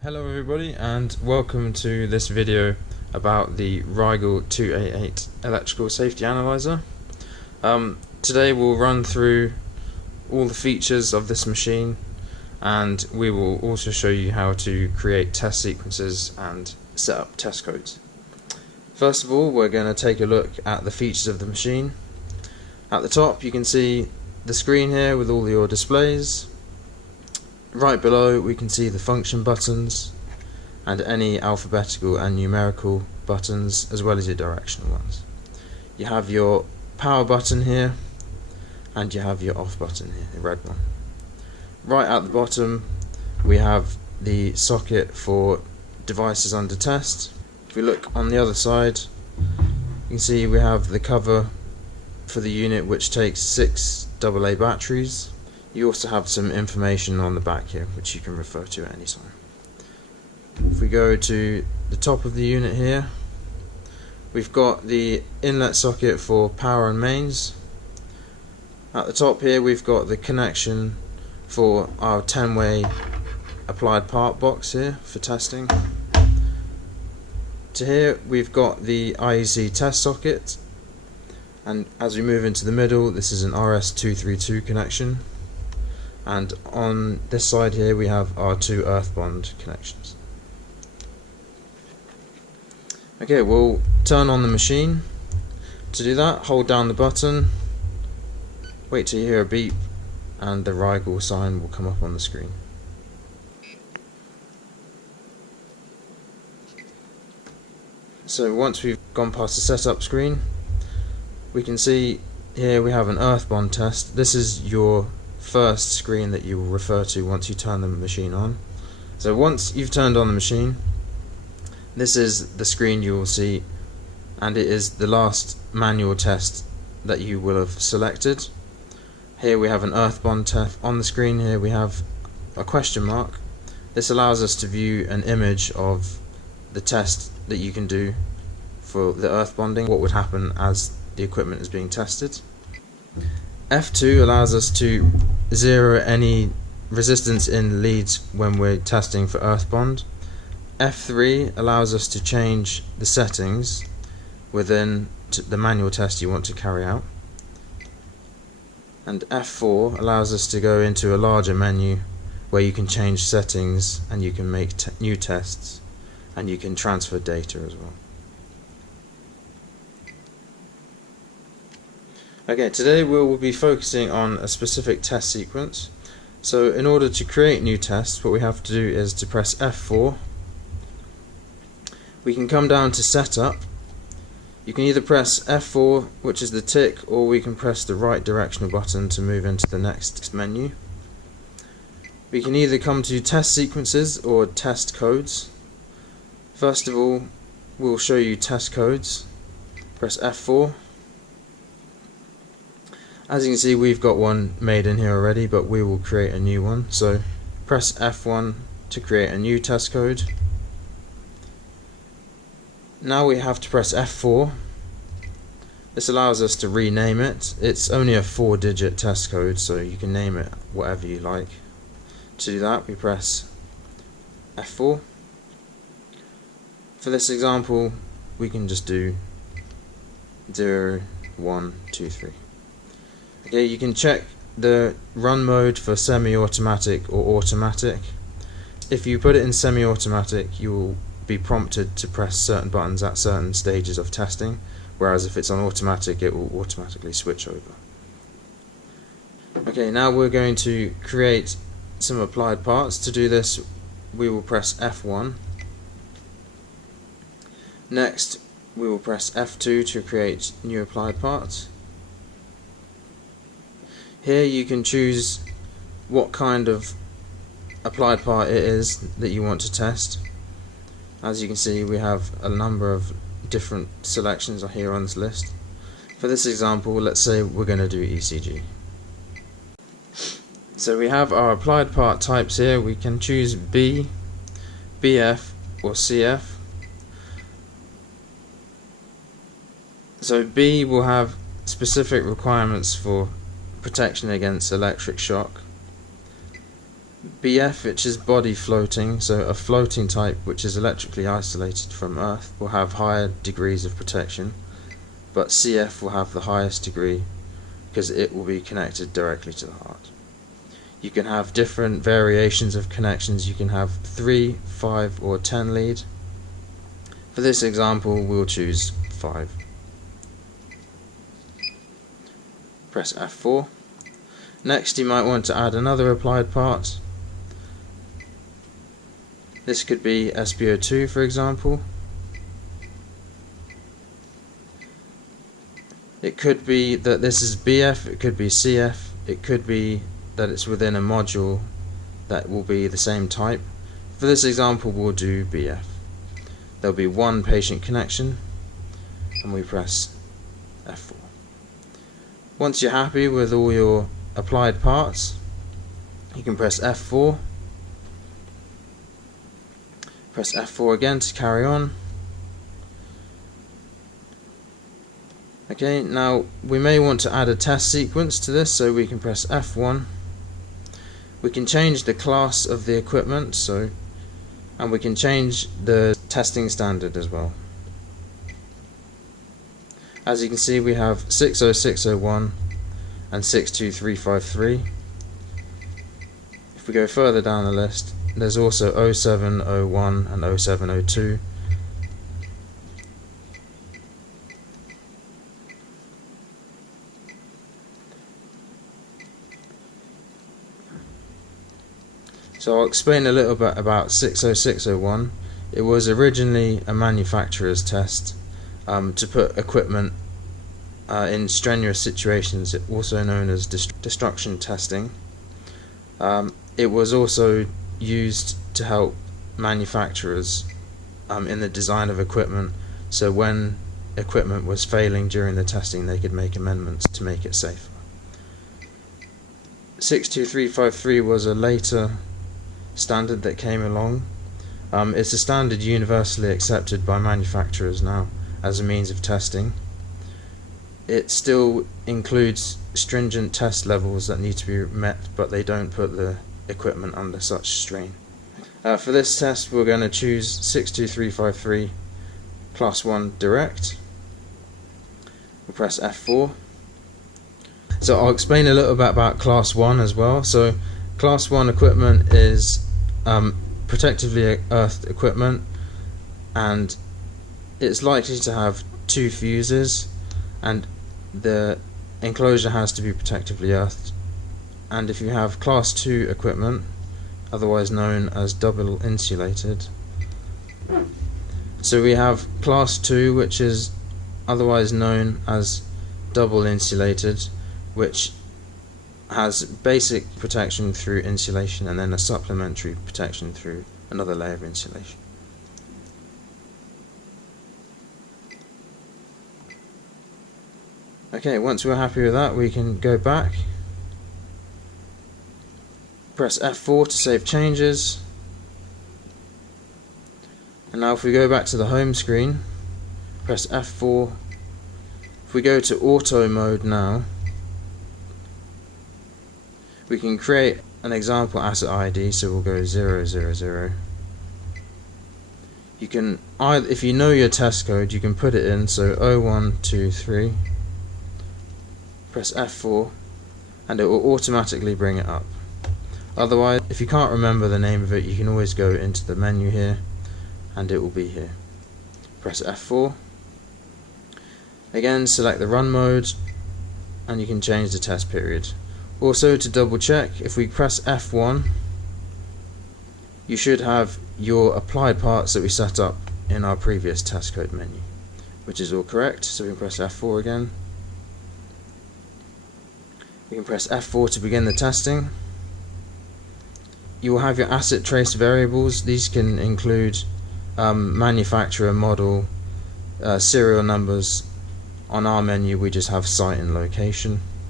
Hello everybody and welcome to this video about the Rigel 288 electrical safety analyzer. Today we'll run through all the features of this machine, and we will also show you how to create test sequences and set up test codes. First of all, we're going to take a look at the features of the machine. At the top you can see the screen here with all your displays. Right below we can see the function buttons and any alphabetical and numerical buttons, as well as your directional ones. You have your power button here and you have your off button here, the red one. Right at the bottom we have the socket for devices under test. If we look on the other side, you can see we have the cover for the unit, which takes 6 AA batteries. You also have some information on the back here which you can refer to at any time. If we go to the top of the unit here, we've got the inlet socket for power and mains. At the top here we've got the connection for our 10-way applied part box here for testing. To here we've got the IEC test socket, and as we move into the middle, this is an RS232 connection. And on this side here we have our 2 earth bond connections. Okay, we'll turn on the machine. To do that, hold down the button, wait till you hear a beep, and the Rigel sign will come up on the screen. So once we've gone past the setup screen, we can see here we have an earth bond test. This is your first screen that you will refer to once you turn the machine on. So once you've turned on the machine, this is the screen you will see, and it is the last manual test that you will have selected. Here we have an earth bond test. On the screen here we have a question mark. This allows us to view an image of the test that you can do for the earth bonding, what would happen as the equipment is being tested. F2 allows us to zero any resistance in leads when we're testing for earth bond. F3 allows us to change the settings within the manual test you want to carry out. And F4 allows us to go into a larger menu where you can change settings and you can make new tests, and you can transfer data as well. Okay, today we will be focusing on a specific test sequence. So in order to create new tests, what we have to do is to press F4. We can come down to setup. You can either press F4, which is the tick, or we can press the right directional button to move into the next menu. We can either come to test sequences or test codes. First of all, we'll show you test codes. Press F4. As you can see, we've got one made in here already, but we will create a new one. So press F1 to create a new test code. Now we have to press F4. This allows us to rename it. It's only a 4-digit test code, so you can name it whatever you like. To do that, we press F4. For this example, we can just do 0, 1, 2, 3. Okay, you can check the run mode for semi-automatic or automatic. If you put it in semi-automatic, you will be prompted to press certain buttons at certain stages of testing, whereas if it's on automatic, it will automatically switch over. Okay, now we're going to create some applied parts. To do this, we will press F1. Next, we will press F2 to create new applied parts. Here you can choose what kind of applied part it is that you want to test. As you can see, we have a number of different selections here on this list. For this example, let's say we're going to do ECG. So we have our applied part types here. We can choose B, BF or CF. So B will have specific requirements for protection against electric shock. BF, which is body floating, so a floating type which is electrically isolated from Earth, will have higher degrees of protection, but CF will have the highest degree because it will be connected directly to the heart. You can have different variations of connections. You can have 3, 5 or 10 lead. For this example we'll choose 5. Press F4. Next you might want to add another applied part. This could be SpO2 for example. It could be that this is BF, it could be CF, it could be that it's within a module that will be the same type. For this example we'll do BF. There'll be one patient connection and we press F4. Once you're happy with all your applied parts, you can press F4. Press F4 again to carry on. Okay, now we may want to add a test sequence to this, so we can press F1. We can change the class of the equipment, and we can change the testing standard as well. As you can see, we have 60601 and 62353. If we go further down the list, there's also 0701 and 0702. So I'll explain a little bit about 60601. It was originally a manufacturer's test to put equipment in strenuous situations, also known as destruction testing. It was also used to help manufacturers in the design of equipment, so when equipment was failing during the testing they could make amendments to make it safer. 62353 was a later standard that came along. It's a standard universally accepted by manufacturers now as a means of testing. It still includes stringent test levels that need to be met, but they don't put the equipment under such strain. For this test we're going to choose 62353 class 1 direct. We'll press F4. So I'll explain a little bit about class 1 as well. So class 1 equipment is protectively earthed equipment, and it's likely to have 2 fuses, and the enclosure has to be protectively earthed. And if you have class 2 equipment, otherwise known as double insulated, so we have class 2, which is otherwise known as double insulated, which has basic protection through insulation and then a supplementary protection through another layer of insulation. Okay, once we're happy with that we can go back, press F4 to save changes, and now if we go back to the home screen, press F4. If we go to auto mode now, we can create an example asset ID, so we'll go 000. You can either, if you know your test code, you can put it in, so 0123, press F4 and it will automatically bring it up. Otherwise, if you can't remember the name of it, you can always go into the menu here and it will be here. Press F4. Again, select the run mode and you can change the test period. Also, to double check, if we press F1, you should have your applied parts that we set up in our previous test code menu, which is all correct. So we can press F4 again. We can press F4 to begin the testing. You will have your asset trace variables. These can include manufacturer, model, serial numbers. On our menu we just have site and location.